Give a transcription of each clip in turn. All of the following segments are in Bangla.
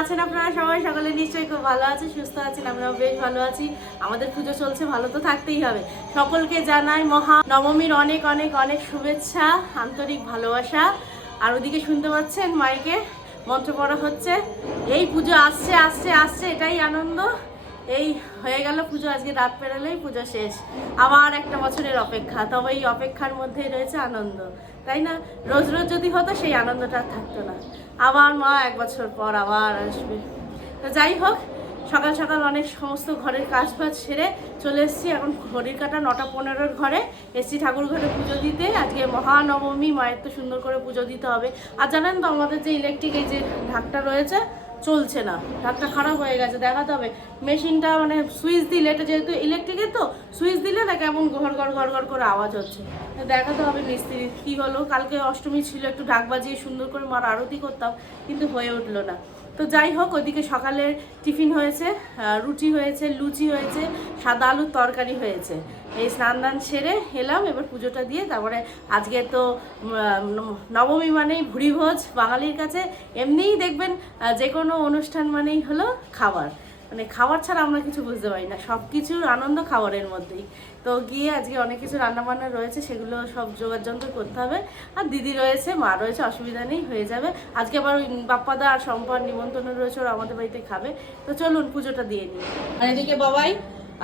সব ভালো আছে সুস্থ আছেন, আমরাও বেশ ভালো আছি। আমাদের পুজো চলছে, ভালো তো থাকতেই হবে। সকলকে জানাই মহা নবমীর অনেক অনেক অনেক শুভেচ্ছা, আন্তরিক ভালোবাসা। আর ওদিকে শুনতে পাচ্ছেন মাইকে? মন্ত্র পড়া হচ্ছে। এই পুজো আসছে আসছে আসছে, এটাই আনন্দ। এই হয়ে গেল পুজো, আজকে রাত পেরোলেই পুজো শেষ। আবার একটা বছরের অপেক্ষা, তবে এই অপেক্ষার মধ্যেই রয়েছে আনন্দ। তাই না? রোজ রোজ যদি হতো সেই আনন্দটা থাকতো না। আবার মা এক বছর পর আবার আসবে। তো যাই হোক, সকাল সকাল অনেক সমস্ত ঘরের কাজ বাজ সেরে চলে এসেছি এখন ঘড়ির কাটা নটা পনেরোর ঘরে। এসছি ঠাকুর ঘরে পুজো দিতে। আজকে মহানবমী, মায়ের তো সুন্দর করে পুজো দিতে হবে। আর জানেন তো আমাদের যে ইলেকট্রিক এই যে ঢাকটা রয়েছে চলছে না। ঢাকটা খারাপ হয়ে গেছে, দেখাতে হবে। মেশিনটা মানে সুইচ দিলে, এটা যেহেতু ইলেকট্রিকের তো সুইচ দিলে না কেমন ঘর ঘর ঘর ঘর করে আওয়াজ হচ্ছে। দেখাতে হবে মিস্ত্রি কী হলো। কালকে অষ্টমী ছিল, একটু ঢাক বাজিয়ে সুন্দর করে মার আরতি করতাম, কিন্তু হয়ে উঠল না। তো যাই হোক ওদিকে সকালের টিফিন হয়েছে রুটি হয়েছে, লুচি হয়েছে, সাদা আলুর তরকারি হয়েছে। এই স্নান দান সেরে এলাম, এবার পুজোটা দিয়ে তারপরে আজকে তো নবমী মানেই ভুড়ি ভোজ বাঙালির কাছে। এমনিই দেখবেন যে কোনো অনুষ্ঠান মানেই হলো খাবার। মানে খাবার ছাড়া আমরা কিছু বুঝতে পারি না। সব কিছুর আনন্দ খাবারের মধ্যেই। তো গিয়ে আজকে অনেক কিছু রান্নাবান্না রয়েছে, সেগুলো সব জোগাড় যন্ত্র করতে হবে। আর দিদি রয়েছে, মা রয়েছে, অসুবিধা নেই, হয়ে যাবে। আজকে আবার ওই বাপ্পাদা আর সম্পার নিমন্ত্রণ রয়েছে, ওরা আমাদের বাড়িতে খাবে। তো চলুন, পুজোটা দিয়ে নিই। আর এদিকে বাবাই,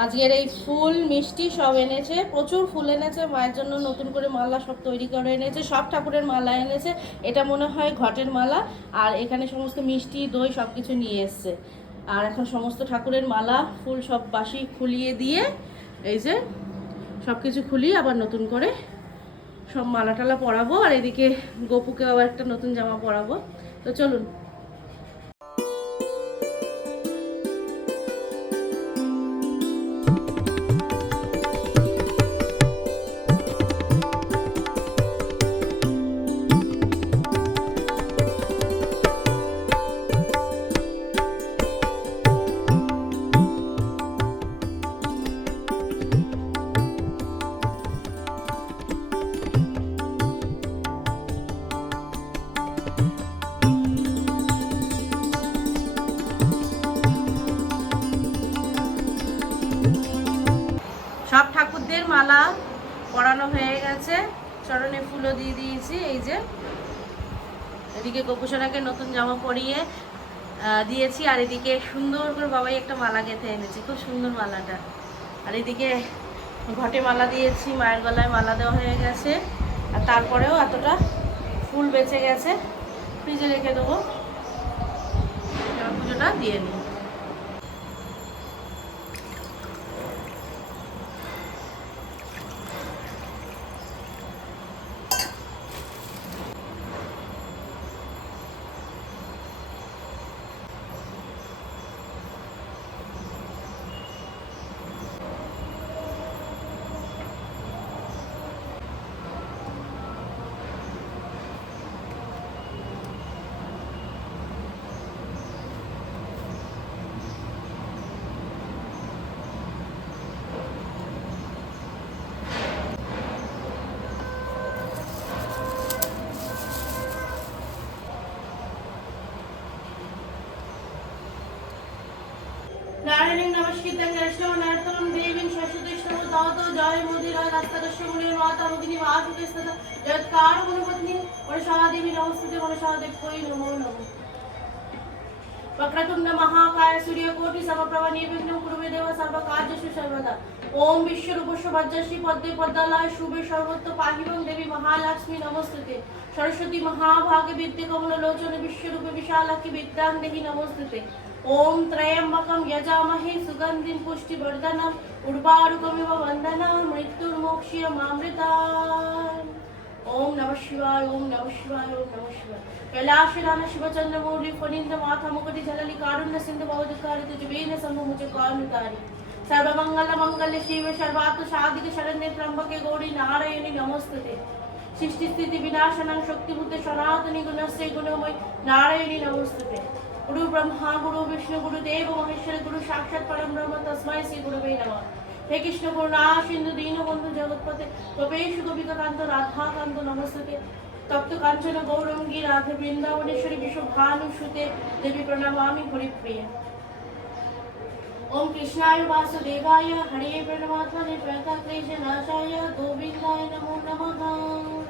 আজকের এই ফুল মিষ্টি সব এনেছে, প্রচুর ফুল এনেছে। মায়ের জন্য নতুন করে মালা সব তৈরি করে এনেছে, সব ঠাকুরের মালা এনেছে। এটা মনে হয় ঘটের মালা, আর এখানে সমস্ত মিষ্টি, দই সব কিছু নিয়ে এসছে। আর এখন সমস্ত ঠাকুরের মালা, ফুল সব বাসি খুলিয়ে দিয়ে এই যে সব কিছু খুলি আবার নতুন করে সব মালা টালা পরাবো। আর এদিকে গোপুকে আবার একটা নতুন জামা পরাবো। তো চলুন। এদিকে গোপুসোনাকে নতুন জামা পরিয়ে দিয়েছি, আর এদিকে সুন্দর করে বাবাই একটা মালা গেঁথে এনেছি। খুব সুন্দর মালাটা। আর এদিকে ঘটে মালা দিয়েছি, মায়ের গলায় মালা দেওয়া হয়ে গেছে। আর তারপরেও এতটা ফুল বেঁচে গেছে। ফ্রিজে রেখে দেবো। পুজোটা দিয়ে নিই নারায়ণীং নমস্কৃত্যং কৃষ্ণ নর্তন দেবীং শশিদৃষ্ণ তাওতো জয় মোদিরা রাস্তাদস্য মুনির মাতা ভগিনী মাতুকে স্তত যৎকার মনুপত্নী মনসাদেবী নমস্তুতে মনসাদেব কই নমো নমো वक्रतुंड महाकाय सूर्यकोटि समप्रभ निर्विघ्नं कुरु मे देव सर्वकार्येषु सर्वदा ओम विश्वरूपस्य वज्रश्री पद्मे पद्मालय शुभे सर्वत्र पाहिबं देवी महालक्ष्मी नमस्ते सरस्वती महाभागे विद्ये कमललोचने विश्वरूपे विशालाक्षी विद्यां देहि नमस्ते ఓం త్రయంబకం యజామహే సుగంధిం పుష్టివర్ధనం ఉడుపారుకమివ వందన మృత్యుర్మోక్ష్య మామృతా ఓం నమ శివాయ ఓం నమ శివాయ ఓం నమ శివాయ కైలాశరాన శివచంద్రమౌళి ఫణీంద్ర మాథ ముకటి జలలి కారుణ్య సింధు బౌధికారి తుజువీన సమూహ కారుణికారి సర్వమంగళ మంగళ శివ సర్వాత్మ సాధిక శరణ్య త్రంబకే గౌరీ నారాయణి నమస్తుతే সৃষ্টিস্থিতি বিনাশনাং শক্তিভূত সনাতনী গুণশ্রী গুণময় নারায়ণী নমস্তুতে नारायणी नमस्ते गुरु ब्रह्मा गुरु विष्णु गुरु देव महेश्वर गुरु साक्षात परम ब्रह्म तस्मै श्री गुरुवे नमः হে কৃষ্ণ করুণা সিন্ধু দীনবন্ধু জগৎপতে গোপেশ গোপিকাকান্ত রাধাকান্ত নমস্তে তপ্ত কাঞ্চন গৌরঙ্গী রাধে বৃন্দাবনেশ্বরী বিশ্বভানুসুতে দেবী প্রণমামি হরিপ্রিয়া ओम कृष्णाय वासुदेवाय हरे प्रणमात्मने प्रणतक्लेशनाशाय गोविन्दाय नमो नमः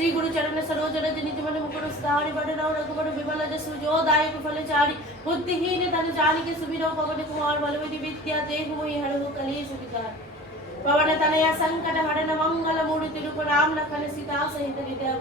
శ్రీ గురు చరణ సరోజరజ నిజమణ ముకుడు స్థావరి బడరావు రఘుబడు విమల జోదాయకు ఫలిచాడి బుద్ధిహీన తన జానికి సుబిరో పవన కుమార్ వలువది విద్య దేహమోయి హడవు కలియసు విచార్ పవన తనయ సంకట హడన మంగళ మూడు తిరుపు రామ్ల కలసి తా సహిత విద్యా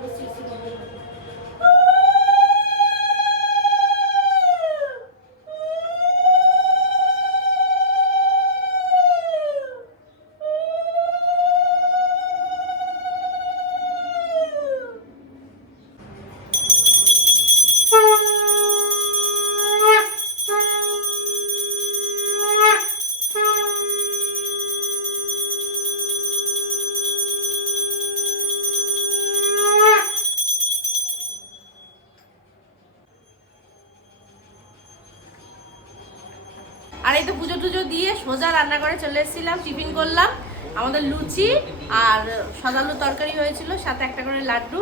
তো পুজো টুজো দিয়ে সোজা রান্না করে চলে এসেছিলাম টিফিন করলাম। আমাদের লুচি আর সাদালু তরকারি হয়েছিল সাথে একটা করে লাড্ডু।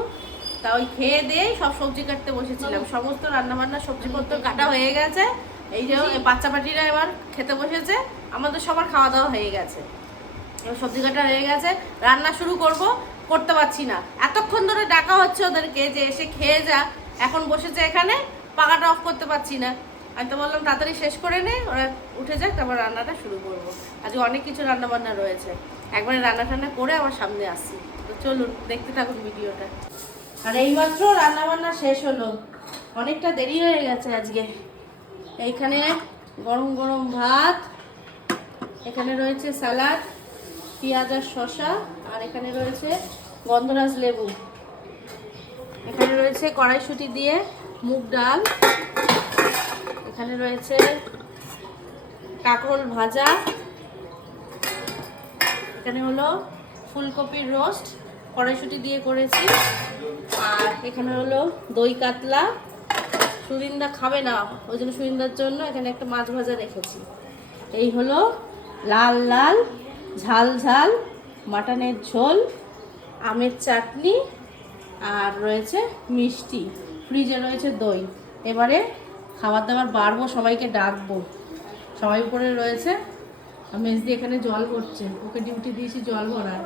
তা ওই খেয়ে দিয়ে সব সবজি কাটতে বসেছিলাম। সমস্ত রান্না বান্না সবজিপত্র কাটা হয়ে গেছে। এই যে বাচ্চা পাটিরা এবার খেতে বসেছে। আমাদের সবার খাওয়া দাওয়া হয়ে গেছে। সবজি কাটা হয়ে গেছে। রান্না শুরু করব করতে পারছি না। এতক্ষণ ধরে ডাকা হচ্ছে ওদেরকে যে এসে খেয়ে যা। এখন বসেছে এখানে পাকাটা অফ করতে পারছি না। আমি তো বললাম তাড়াতাড়ি শেষ করে নে, ওরা উঠে যাক, তারপর রান্নাটা শুরু করব। আজকে অনেক কিছু রান্না বান্না রয়েছে। একবারে রান্না টান্না করে আমার সামনে আসছি তো চলুন, দেখতে থাকুন ভিডিওটা। আর এইমাত্র রান্না বান্না শেষ হলো। অনেকটা দেরি হয়ে গেছে আজকে। এইখানে গরম গরম ভাত, এখানে রয়েছে স্যালাড, পেঁয়াজ আর শসা, আর এখানে রয়েছে গন্ধরাজ লেবু। এখানে রয়েছে কড়াইশুঁটি দিয়ে মুগ ডাল এখানে রয়েছে কাঁকরোল ভাজা। এখানে হলো ফুলকপির রোস্ট কড়াইশুঁটি দিয়ে করেছি। আর এখানে হলো দই কাতলা। সুরিন্দা খাবে না, ওই জন্য সুরিন্দার জন্য এখানে একটা মাছ ভাজা রেখেছি। এই হলো লাল লাল, ঝাল ঝাল, মাটনের ঝোল, আমের চাটনি, আর রয়েছে মিষ্টি। ফ্রিজে রয়েছে দই। এবারে খাবার দাবার বাড়বো, সবাইকে ডাকবো। সবাই উপরে রয়েছে। মেজদি এখানে জল করছে। ওকে ডিউটি দিয়েছি জল ভরার।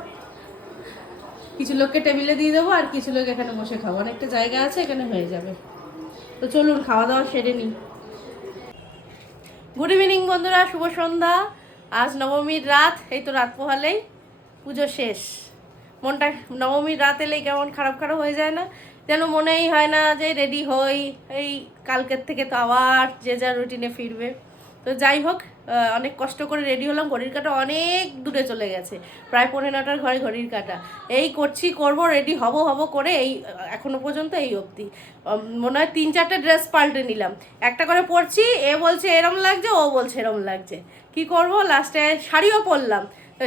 কিছু লোককে টেবিলে দিয়ে দেবো আর কিছু লোক এখানে বসে খাব। অনেকটা জায়গা আছে, এখানে হয়ে যাবে। তো চলুন, খাওয়া দাওয়া সেরে নিই। গুড ইভিনিং বন্ধুরা। শুভ সন্ধ্যা। আজ নবমীর রাত। এই তো রাত পোহালেই পুজো শেষ। মনটা, নবমীর রাত এলেই কেমন খারাপ খারাপ হয়ে যায় না? যেন মনেই হয় না যে রেডি হই। এই কালকের থেকে তো আবার যে যার রুটিনে ফিরবে। তো যাই হোক অনেক কষ্ট করে রেডি হলাম, ঘড়ির কাটা অনেক দূরে চলে গেছে। প্রায় পনেরো নটার ঘরে ঘড়ির কাটা। এই করছি, করব রেডি হব হব করে এই, এখনও পর্যন্ত এই অবধি। মনে হয় তিন চারটে ড্রেস পাল্টে নিলাম। একটা করে পরছি, এ বলছে এরম লাগছে, ও বলছে এরম লাগছে। কি করব? লাস্টে শাড়িও পরলাম।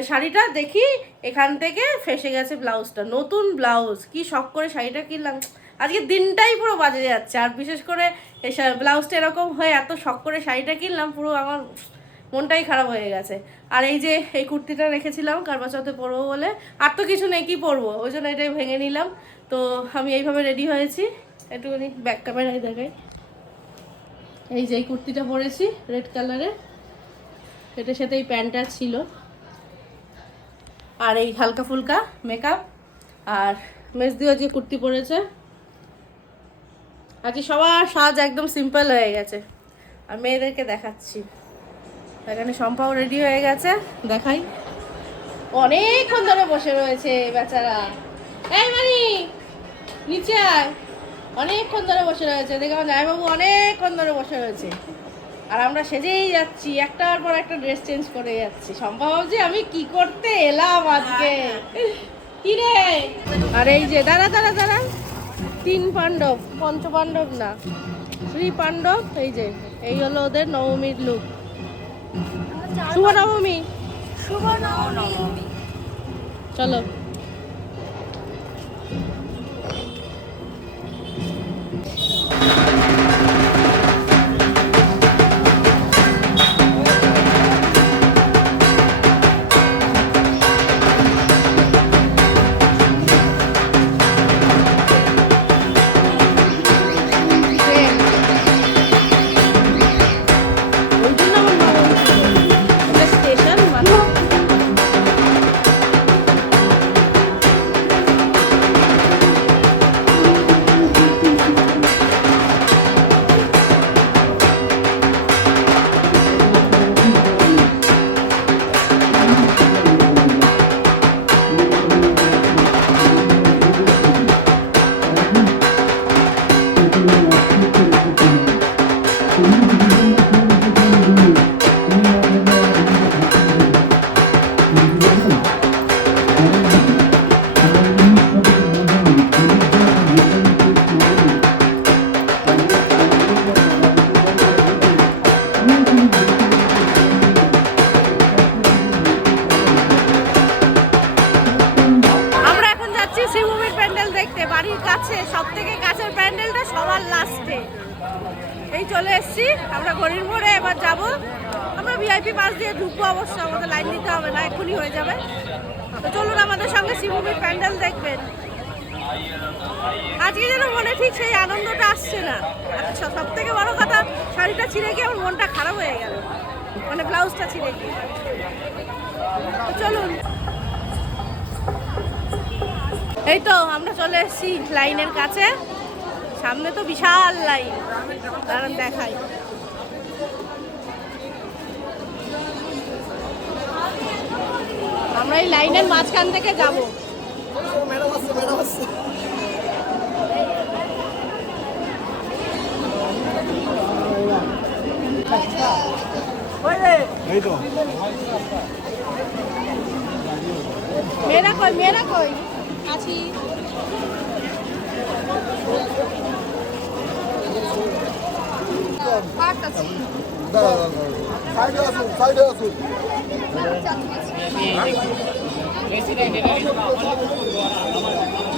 শাড়িটা দেখি, এখান থেকে ফেসে গেছে ব্লাউজটা। নতুন ব্লাউজ, কি শখ করে শাড়িটা কিনলাম। আজকে দিনটাই পুরো বাজে যাচ্ছে। আর বিশেষ করে ব্লাউজটা এরকম হয়ে এত শখ করে শাড়িটা কিনলাম, পুরো আমার মনটাই খারাপ হয়ে গেছে। আর এই যে এই কুর্তিটা রেখেছিলাম কারবা চৌথে পরবো বলে, আর তো কিছু নেই, কি পরবো? ওই জন্য এটাই ভেঙে নিলাম। তো আমি এইভাবে রেডি হয়েছি। একটুখানি ব্যাক ক্যামেরায় দেখাই। এই যে এই কুর্তিটা পরেছি রেড কালারের এটার সাথে এই প্যান্টটা ছিল। আর এই হালকা ফুলকা মেকআপ আর মেজদিও যে কুর্তি পরেছে, আজকে সবার সাজ একদম সিম্পল হয়ে গেছে। আর মেয়েদেরকে দেখাচ্ছি। এখানে সম্পাও রেডি হয়ে গেছে, দেখাই। অনেকক্ষণ ধরে বসে রয়েছে বেচারা। এই মানি, নিচে আয়। অনেকক্ষণ ধরে বসে রয়েছে দেখে আমার জামাইবাবু অনেকক্ষণ ধরে বসে রয়েছে। আর আমরা সেজেই যাচ্ছি, একটার পর একটা ড্রেস চেঞ্জ করে যাচ্ছি। সম্ভব ভাবছি, আমি কি করতে এলাম আজকে? কি রে? আর এই যে, দাঁড়া দাঁড়া দাঁড়া। তিন পাণ্ডব পঞ্চ পাণ্ডব না শ্রী পাণ্ডব এই যে, এই হলো ওদের নবমীর লুক শুভ নবমী শুভ নবমী চলো। ঢুকবো অবশ্য আমাদের লাইন দিতে হবে না, এক্ষুনি হয়ে যাবে। তো চলুন আমাদের সঙ্গে শিবভূমির প্যান্ডেল দেখবেন। আজকে যেন মনে ঠিক সেই আনন্দটা আসছে না। আচ্ছা সব থেকে বড় কথা, শাড়িটা ছিঁড়ে গিয়ে আমার মনটা খারাপ হয়ে গেল। মানে ব্লাউজটা ছিঁড়ে গিয়ে। চলুন। এই তো, আমরা চলে এসেছি লাইনের কাছে। সামনে তো বিশাল লাইন। কারণ দেখাই। আমরা এই লাইনের মাঝখান থেকে যাব। মেয়েরা কই মেয়েরা কই? আছি। সাইডে আসুন সাইডে আসুন। মায়ের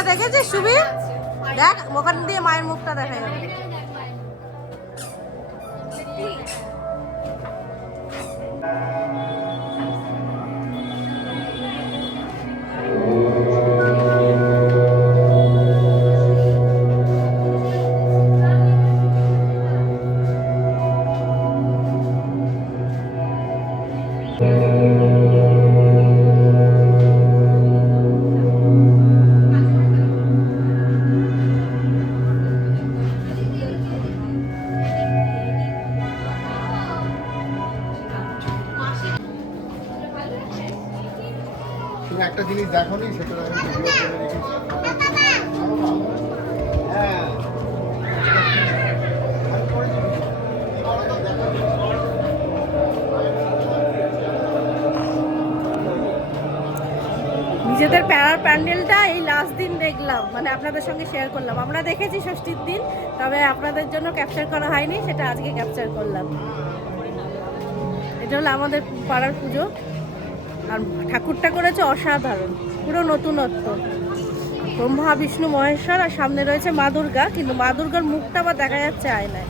মুখটা দেখেছিস সুবি দেখ ওখান দিয়ে মায়ের মুখটা দেখা যাবে। নিজেদের প্যারার প্যান্ডেলটা এই লাস্ট দিন দেখলাম মানে আপনাদের সঙ্গে শেয়ার করলাম। আমরা দেখেছি ষষ্ঠীর দিন, তবে আপনাদের জন্য ক্যাপচার করা হয়নি, সেটা আজকে ক্যাপচার করলাম। এটা হলো আমাদের পাড়ার পুজো। আর ঠাকুরটা করেছে অসাধারণ, পুরো নতুনত্ব। ব্রহ্মা, বিষ্ণু, মহেশ্বর, আর সামনে রয়েছে মা দুর্গা, কিন্তু মা দুর্গার মুখটা আবার দেখা যাচ্ছে আয়নায়।